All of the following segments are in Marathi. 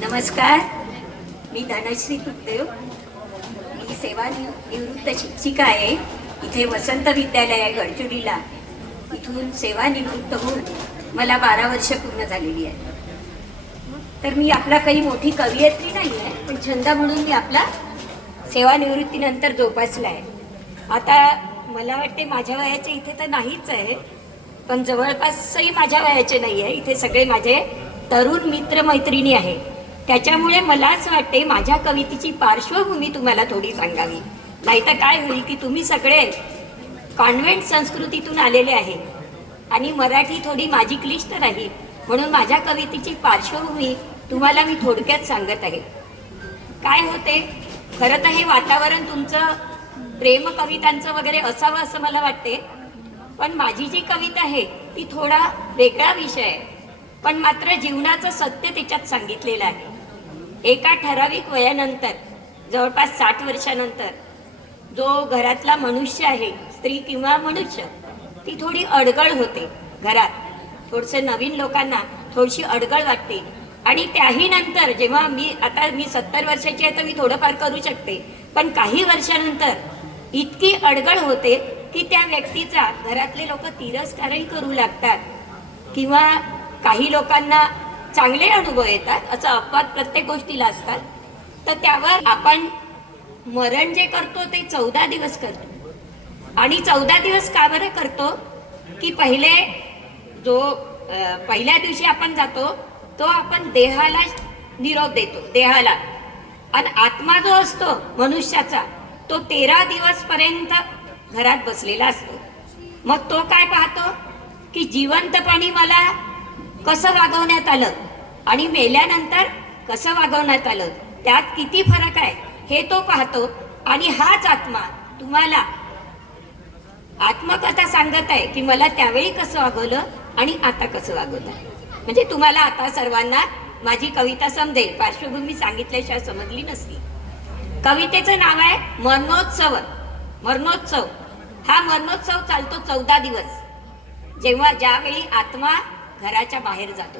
नमस्कार. मी धनश्री कुलदेव मी सेवा निवृत्त शिक्षिका आहे. इथे वसंत विद्यालय आहे गडचिरोलीला. इथून सेवानिवृत्त होऊन मला बारा वर्ष पूर्ण झालेली आहे. तर मी आपला काही मोठी कवयित्री नाही आहे पण छंद म्हणून मी आपला सेवानिवृत्तीनंतर जोपासला आहे. आता मला वाटते माझ्या वयाचे इथे तर नाहीच आहे पण जवळपासही माझ्या वयाचे नाही आहे. इथे सगळे माझे तरुण मित्र मैत्रिणी आहे. त्याच्यामुळे मला असं वाटते माझ्या कवितेची पार्श्वभूमी तुम्हाला थोडी सांगावी. नाही तर काय होईल की तुम्ही सगळे कॉन्व्हेंट संस्कृतीतून आलेले आहे आणि मराठी थोडी माझी क्लिष्ट राहील. म्हणून माझ्या कवितेची पार्श्वभूमी तुम्हाला मी थोडक्यात सांगत आहे. काय होते? खरं तर हे वातावरण तुमचं प्रेम कवितांचं वगैरे असावं असं मला वाटते पण माझी जी कविता आहे ती थोडा वेगळा विषय आहे. पण मात्र जीवनाचं सत्य त्याच्यात सांगितलेलं आहे. एका ठराविक वयानंतर जवळपास साठ वर्षानंतर जो घरातला मनुष्य आहे स्त्री किंवा मनुष्य ती थोडी अडगळ होते घरात. थोडंसं नवीन लोकांना थोडीशी अडगळ वाटते. आणि त्याही नंतर जेव्हा मी आता मी सत्तर वर्षाची आहे तर मी थोडंफार करू शकते. पण काही वर्षानंतर इतकी अडगळ होते की त्या व्यक्तीचा घरातले लोक तिरस्कारही करू लागतात. किंवा काही लोकांना चांगले अनुभव येतात असं अपवाद प्रत्येक गोष्टीला असतात. तर त्यावर आपण मरण जे करतो ते चौदा दिवस करतो. आणि चौदा दिवस का बरं करतो? की पहिले जो पहिल्या दिवशी आपण जातो तो आपण देहाला निरोप देतो देहाला. आणि आत्मा जो असतो मनुष्याचा तो तेरा दिवसपर्यंत घरात बसलेला असतो. मग तो काय पाहतो? की जिवंतपणी मला कसं वागवण्यात आलं आणि मेल्यानंतर कसं वागवण्यात आलं त्यात किती फरक आहे हे तो पाहतो. आणि हाच आत्मा तुम्हाला आत्मकथा सांगत आहे की मला त्यावेळी कसं वागवलं आणि आता कसं वागवलं. म्हणजे तुम्हाला आता सर्वांना माझी कविता समजेल. पार्श्वभूमी सांगितल्याशिवाय समजली नसती. कवितेचं नाव आहे मरणोत्सव. मरणोत्सव. हा मरणोत्सव चालतो चौदा दिवस. जेव्हा ज्यावेळी आत्मा घराच्या बाहेर जातो.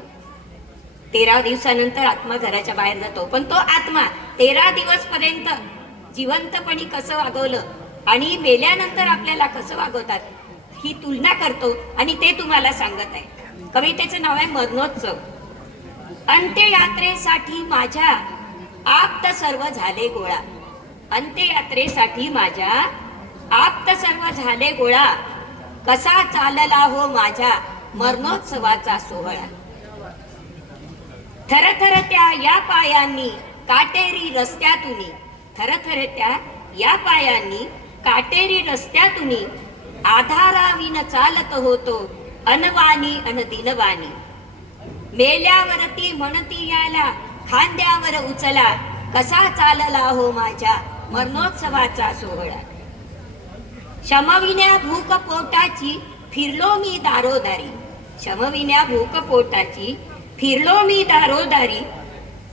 तेरा दिवसानंतर आत्मा घराच्या बाहेर जातो. पण तो आत्मा तेरा दिवस पर्यंत जिवंतपणी कसं वागवलं आणि मेल्यानंतर आपल्याला कसं वागवतात ही तुलना करतो आणि ते तुम्हाला सांगत आहे. कवितेचं नाव आहे मरणोत्सव. अंत्ययात्रेसाठी माझ्या आप्त सर्व झाले गोळा. अंत्ययात्रेसाठी माझ्या आप्त सर्व झाले गोळा. कसा चालला हो माझ्या मरणोत्सवाचा सोहळा. थरथरत्या या पायांनी काटेरी रस्त्यातून थरथरत्या या पायांनी काटेरी रस्त्यातून आधाराविन चालत होतो अनवानी अन दिनवानी मेल्यावरती म्हणती याला खांद्यावर उचला कसा चालला हो माझ्या मरणोत्सवाचा सोहळा. शमविण्या भूक पोटाची फिरलो मी दारोदारी. शमविण्या भूकपोटाची फिरलो मी दारोदारी.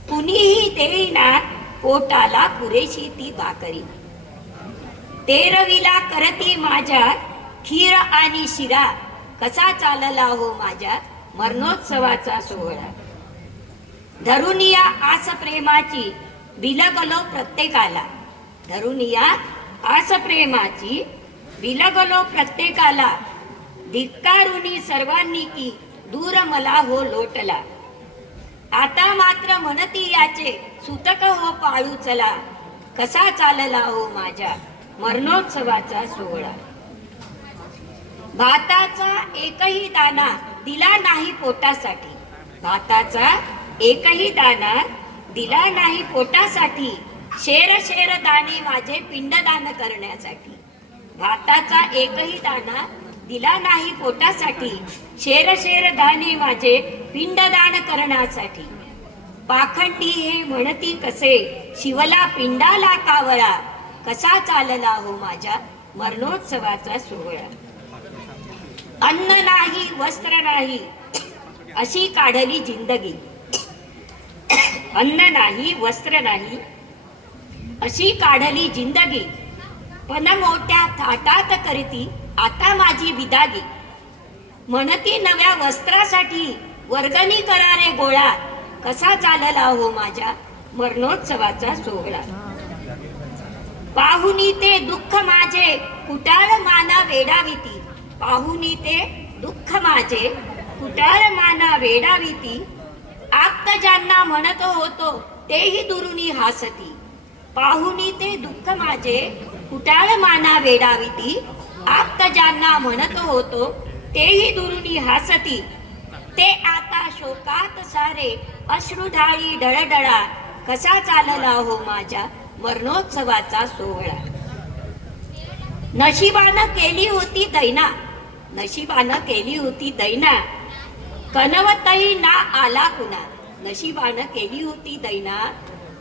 कुणीही देईना पोटाला पुरेशी ती भाकरी तेरविला करती माझ्या खीर आणि शिरा. कसा चालला हो माझ्या मरणोत्सवाचा सोहळा? धरुनिया आस प्रेमाची बिलगलो प्रत्येकाला. धरुनिया आस प्रेमाची बिलगलो प्रत्येकाला. धिक्कारुनी सर्वांनी की दूर मला हो लोटला. आता मात्र म्हणती याचे सुतक हो पाळू चला. कसा चालला हो माझ्या मरणोत्सवाचा सोहळा? भाताचा एकही दाना दिला नाही पोटासाठी. भाताचा एकही दाना दिला नाही पोटासाठी. शेर शेर दाणे माझे पिंडदान करण्यासाठी. भाताचा एकही दाना दिला नाही पोटासाठी. शेर शेर दाणे माझे पिंडदान करण्यासाठी. पाखंडी हे म्हणती कसे? शिवला पिंडाला कावळा. कसा चालला हो माझ्या मरणोत्सवाचा सोहळा? अन्न नाही वस्त्र नाही अशी काढली जिंदगी. अन्न नाही वस्त्र नाही अशी काढली जिंदगी. पण मोठ्या थाटात करती आता माझी बिदागी. म्हणती नव्या वस्त्रासाठी वर्गणी करारे गोळा. कसा चालला हो माझ्या मरणोत्सवाचा सोहळा. पाहुनी ते दुःख माझे कुटाळ माना वेडाविती. पाहुनी ते दुःख माझे कुटाळ माना वेडाविती. आप्त ज्यांना म्हणतो होतो तेही दुरुनी हासती. पाहुनी ते दुःख माझे कुटाळ माना वेडाविती. आप्त ज्यांना म्हणत होतो तेही दुरुनी हासती. ते आता शोकात सारे अश्रुधाळी डळडळा. कसा चालला हो माझ्या मरणोत्सवाचा सोहळा? नशिबानं केली होती दैना. नशिबानं केली होती दैना. कनवतही ना आला कुणा? नशिबानं केली होती दैना.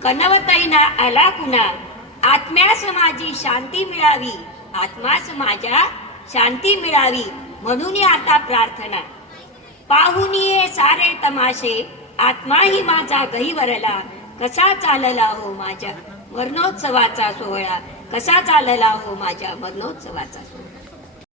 कनवतही ना आला कुणा? आत्म्यास माझी शांती मिळावी. आत्मास माझ्या शांती मिळावी म्हणून आता प्रार्थना. पाहुनिये सारे तमाशे आत्माही माझा गहिवरला. कसा चालला हो माझ्या मरणोत्सवाचा सोहळा? कसा चालला हो माझ्या मरणोत्सवाचा सोहळा?